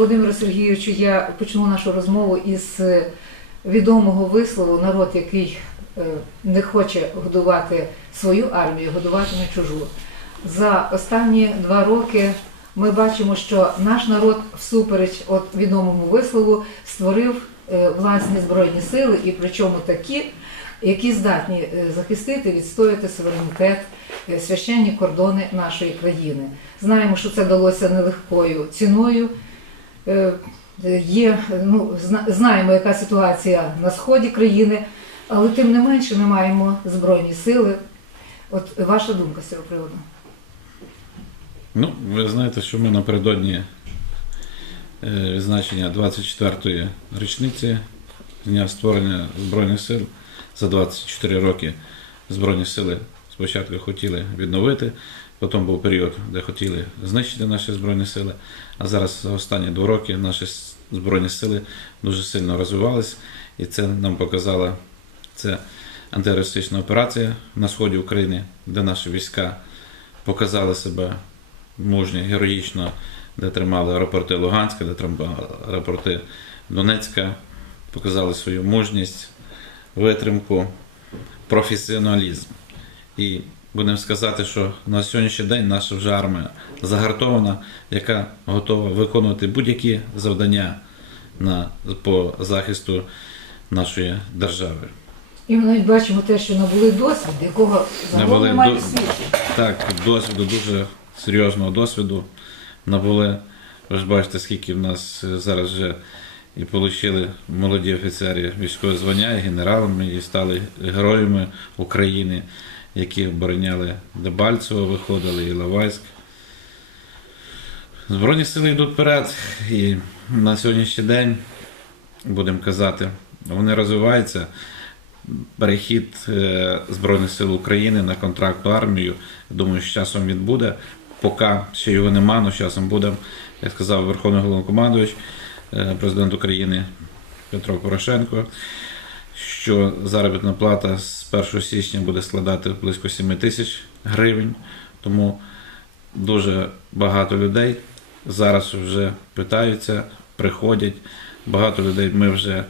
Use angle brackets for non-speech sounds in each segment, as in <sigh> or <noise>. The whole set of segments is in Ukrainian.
Володимиру Сергійовичу, я почну нашу розмову із е, відомого вислову народ, який е, не хоче годувати свою армію, годуватиме чужу. За останні два роки ми бачимо, що наш народ, всупереч от відомому вислову, створив е, власні збройні сили, і причому такі, які здатні захистити, відстояти суверенітет, священні кордони нашої країни. Знаємо, що це далося нелегкою ціною. Е, Є, ну, знаємо, яка ситуація на сході країни, але тим не менше ми маємо збройні сили. От ваша думка з цього приводу? Ну, ви знаєте, що ми напередодні е, відзначення 24-ї річниці дня створення Збройних сил за 24 роки Збройні сили спочатку хотіли відновити, потім був період, де хотіли знищити наші Збройні сили, а зараз за останні два роки наші Збройні сили дуже сильно розвивались, і це нам показала це антитерористична операція на сході України, де наші війська показали себе мужньо, героїчно, де тримали аеропорти Луганська, де тримали аеропорти Донецька, показали свою мужність, витримку, професіоналізм. І будемо сказати, що на сьогоднішній день наша вже армія загартована, яка готова виконувати будь-які завдання на, по захисту нашої держави. І ми навіть бачимо те, що набули досвід, якого загалом немає до- світі. Так, досвіду, дуже серйозного досвіду набули. Ви ж бачите, скільки в нас зараз вже і отримали молоді офіцери військове звання, і генералами, і стали героями України, які обороняли Дебальцево, виходили, і Лавайськ. Збройні сили йдуть вперед, і на сьогоднішній день, будемо казати, вони розвиваються перехід е, Збройних сил України на контрактну армію. Думаю, що часом він буде. Поки ще його нема, але часом буде, як сказав Верховний Головнокомандувач, е, президент України Петро Порошенко, що заробітна плата з 1 січня буде складати близько 7 тисяч гривень. Тому дуже багато людей зараз вже питаються, приходять. Багато людей ми вже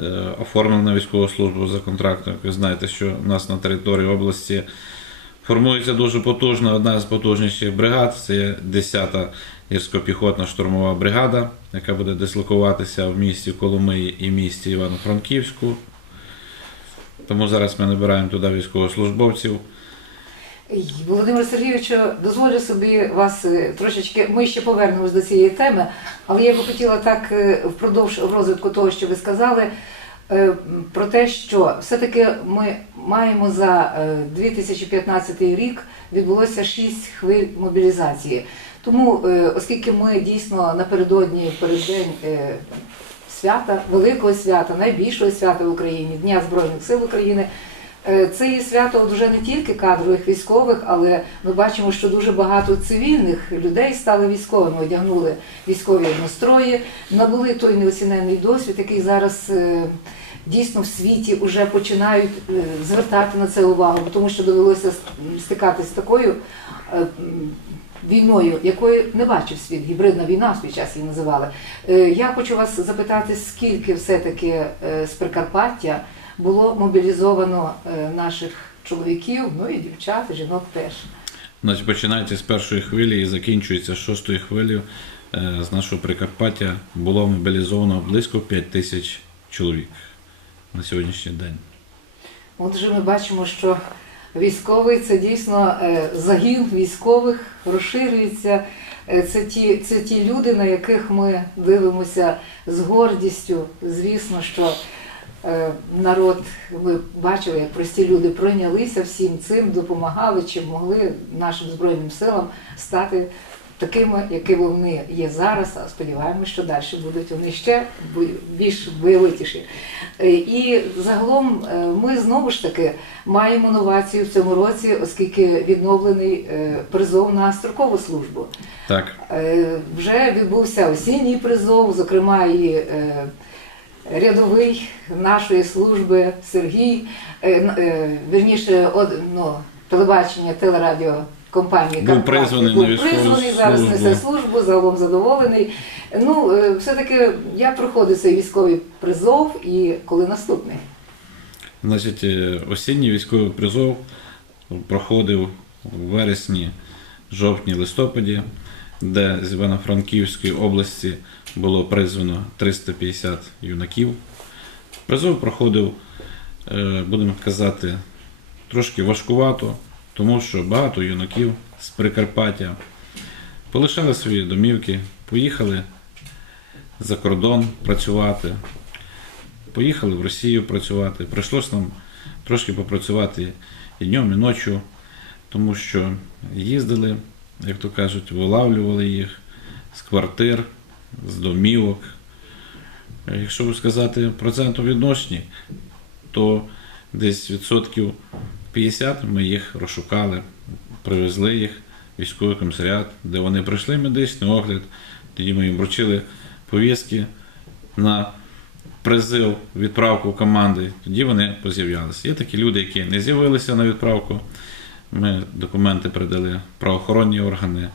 е, оформили на військову службу за контрактом. Ви знаєте, що у нас на території області формується дуже потужна, одна з потужніших бригад. Це є 10-та гірсько-піхотна штурмова бригада, яка буде дислокуватися в місті Коломиї і місті Івано-Франківську. Тому зараз ми набираємо туди військовослужбовців. Володимир Сергійовичу, дозволю собі вас е, трошечки. Ми ще повернемось до цієї теми, але я би хотіла так е, впродовж розвитку того, що ви сказали, е, про те, що все-таки ми маємо за е, 2015 рік відбулося 6 хвиль мобілізації. Тому, оскільки ми дійсно напередодні переддень свята, великого свята, найбільшого свята в Україні, Дня Збройних сил України. Е, Це є свято вже не тільки кадрових військових, але ми бачимо, що дуже багато цивільних людей стали військовими, одягнули військові однострої, набули той неоціненний досвід, який зараз е, дійсно в світі вже починають е, звертати на це увагу, тому що довелося стикатися з такою війною, якої не бачив світ, гібридна війна в свій час її називали. Е, Я хочу вас запитати, скільки все-таки е, з Прикарпаття було мобілізовано е, наших чоловіків, ну і дівчат, і жінок теж. Значить, починається з першої хвилі і закінчується з шостою хвилею. Е, З нашого Прикарпаття було мобілізовано близько 5 тисяч чоловік на сьогоднішній день. Отже, ми бачимо, що військовий це дійсно е, загін військових розширюється. Е, Це ті, це ті люди, на яких ми дивимося з гордістю. Звісно, що е, народ, ви бачили, як прості люди пройнялися всім цим, допомагали, чим могли нашим Збройним силам стати такими, якими вони є зараз. А сподіваємося, що далі будуть вони ще більш бойовитіші. Е, І загалом е, ми знову ж таки маємо новацію в цьому році, оскільки відновлений е, призов на строкову службу. Так, Вже відбувся осінній призов, зокрема і рядовий нашої служби Сергій, е, е, од- ну, телебачення, телерадіо компанії Був призваний був призваний, зараз службу. несе службу, загалом задоволений. Ну, е, все-таки як проходить цей військовий призов і коли наступний? Значить, е, осінній військовий призов проходив у вересні, жовтні, листопаді, де з Івано-Франківської області було призвано 350 юнаків. Призов проходив, е, будемо казати, трошки важкувато, тому що багато юнаків з Прикарпаття полишали свої домівки, поїхали за кордон працювати, поїхали в Росію працювати. Прийшлося нам трошки попрацювати і днем, і ночі, тому що їздили, як то кажуть, вилавлювали їх з квартир, з домівок. Якщо сказати проценту відношенні, то десь відсотків 50 ми їх розшукали, привезли їх в військовий комісаріат, де вони пройшли медичний огляд, тоді ми їм вручили повістки на призив, відправку команди, тоді вони поз'являлися. Є такі люди, які не з'явилися на відправку. Ми документи передали правоохоронні органи.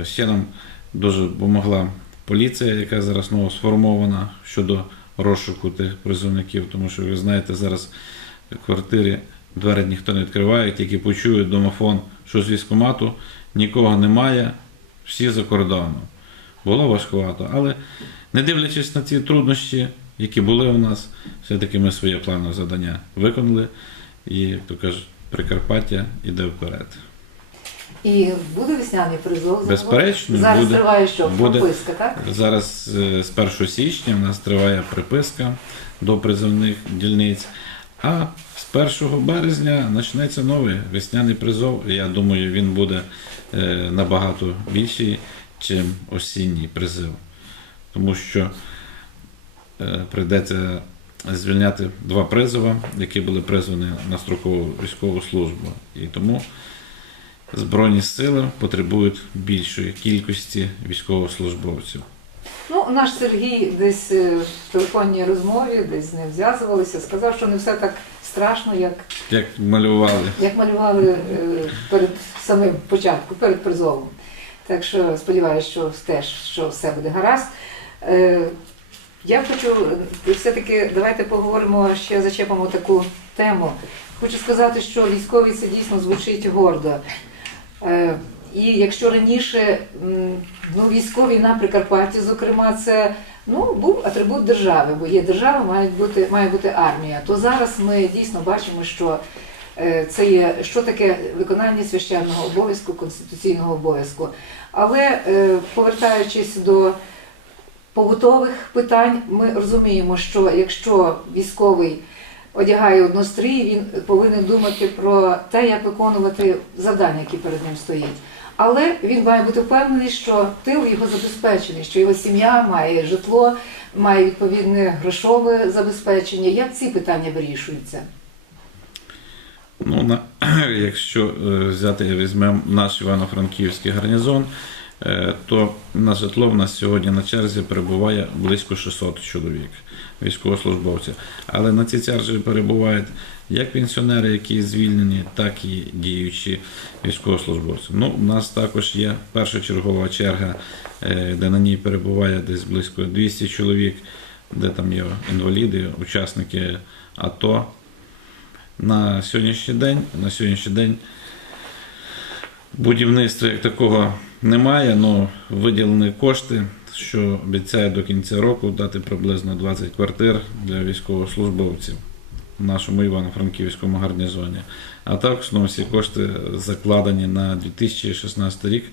Е, Ще нам дуже допомогла поліція, яка зараз знову сформована щодо розшуку тих призовників, тому що ви знаєте, зараз в квартирі двері ніхто не відкриває, тільки почують домофон, що з військкомату, нікого немає, всі за кордоном. Було важкувато, але не дивлячись на ці труднощі, які були у нас, все-таки ми своє планове завдання виконали, і, як то кажуть, Прикарпаття іде вперед. І буде весняний призов? Безперечно, Зараз буде. триває що? Буде. Прописка, так? Зараз е, з 1 січня у нас триває приписка до призовних дільниць, а з 1 березня почнеться новий весняний призов. Я думаю, він буде е, набагато більший, ніж осінній призив. Тому що е, прийдеться звільняти два призови, які були призвані на строкову військову службу. І тому Збройні сили потребують більшої кількості військовослужбовців. Ну, наш Сергій десь е, в телефонній розмові, десь з ним зв'язувалися, сказав, що не все так страшно, як, Як малювали. як малювали е, перед самим початком, перед призовом. Так що сподіваюся, що теж що все буде гаразд. Е, Я хочу все-таки давайте поговоримо ще зачепимо таку тему. Хочу сказати, що військовий це дійсно звучить гордо. І якщо раніше ну, військовий на Прикарпатті, зокрема, це ну, був атрибут держави, бо є держава, має бути, має бути армія, то зараз ми дійсно бачимо, що е, це є що таке виконання священного обов'язку, конституційного обов'язку. Але е, повертаючись до побутових питань, ми розуміємо, що якщо військовий одягає однострій, він повинен думати про те, як виконувати завдання, які перед ним стоїть. Але він має бути впевнений, що тил його забезпечений, що його сім'я має житло, має відповідне грошове забезпечення. Як ці питання вирішуються? Ну, на, <clears throat> якщо е, взяти, візьмемо наш Івано-Франківський гарнізон, то на житло в нас сьогодні на черзі перебуває близько 600 чоловік, військовослужбовців. Але на цій черзі перебувають як пенсіонери, які звільнені, так і діючі військовослужбовці. Ну, у нас також є першочергова черга, е, де на ній перебуває десь близько 200 чоловік, де там є інваліди, учасники АТО. На сьогоднішній день, на сьогоднішній день будівництва як такого немає, але виділені кошти, що обіцяє до кінця року дати приблизно 20 квартир для військовослужбовців в нашому Івано-Франківському гарнізоні. А також ну, всі кошти закладені на 2016 рік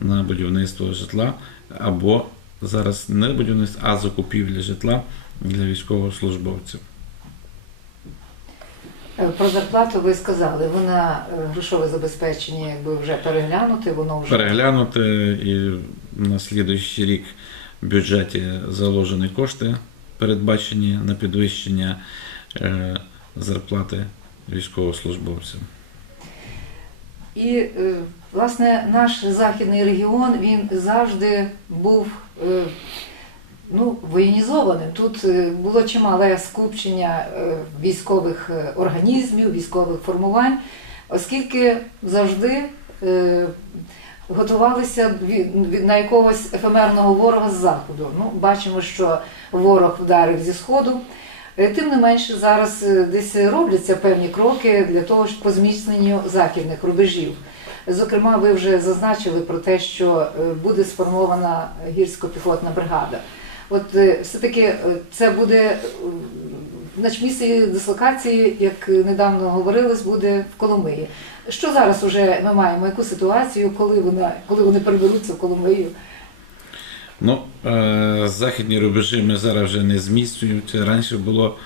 на будівництво житла або зараз не будівництво, а закупівлі житла для військовослужбовців. Е, Про зарплату ви сказали, вона е, грошове забезпечення якби вже переглянуте, воно вже переглянути і на слідуючий рік в бюджеті заложені кошти, передбачені на підвищення е, зарплати військовослужбовцям. І власне наш західний регіон він завжди був ну, воєнізованим. Тут е, було чимале скупчення е, військових е, організмів, військових формувань, оскільки завжди готувалися на якогось ефемерного ворога з заходу. Ну, бачимо, що ворог вдарив зі сходу. Тим не менше, зараз десь робляться певні кроки для того, щоб по зміцненню західних рубежів. Зокрема, ви вже зазначили про те, що буде сформована гірсько-піхотна бригада. От е, все-таки е, це буде е, значить, місце дислокації, як недавно говорилось, буде в Коломиї. Що зараз уже ми маємо? Яку ситуацію, коли вона, коли вони переберуться в Коломию? Ну, західні рубежі ми зараз вже не зміцнюємо. Це раніше було.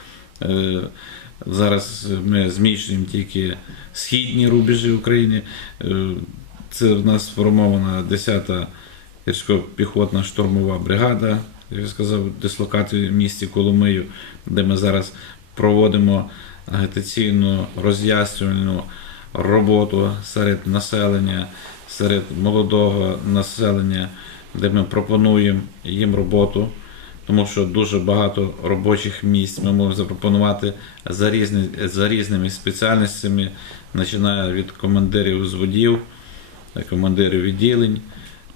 Зараз ми зміщуємо тільки східні рубежі України. Це в нас сформована 10-та гірсько-піхотна штурмова бригада, я сказав, дислокацію в місті Коломию, де ми зараз проводимо агітаційну роз'яснювальну роботу серед населення, серед молодого населення, де ми пропонуємо їм роботу, тому що дуже багато робочих місць ми можемо запропонувати за, різні, за різними спеціальностями, починає від командирів зводів, командирів відділень,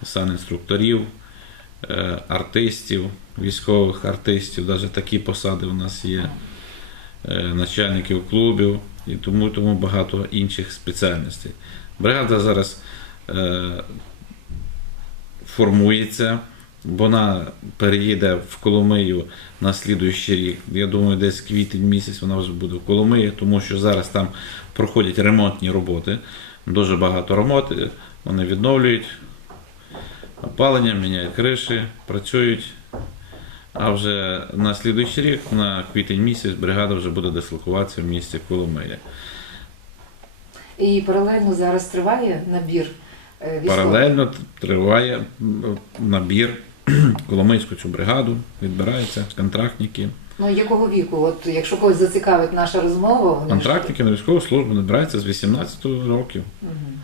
санінструкторів, артистів, військових артистів, навіть такі посади у нас є, е, начальників клубів і тому, тому багато інших спеціальностей. Бригада зараз е, формується, вона переїде в Коломию на слідуючий рік. Я думаю, десь квітень місяць вона вже буде в Коломиї, тому що зараз там проходять ремонтні роботи. Дуже багато роботи. Вони відновлюють опалення, міняють криші, працюють. А вже на слідуючий рік, на квітень місяць, бригада вже буде дислокуватися в місті Коломия. І паралельно зараз триває набір е, військових. Паралельно триває набір <clears throat> Коломийську цю бригаду, відбираються контрактники. Ну якого віку? От якщо когось зацікавить наша розмова, вони ж- на військову службу набираються з 18 років. Мгм.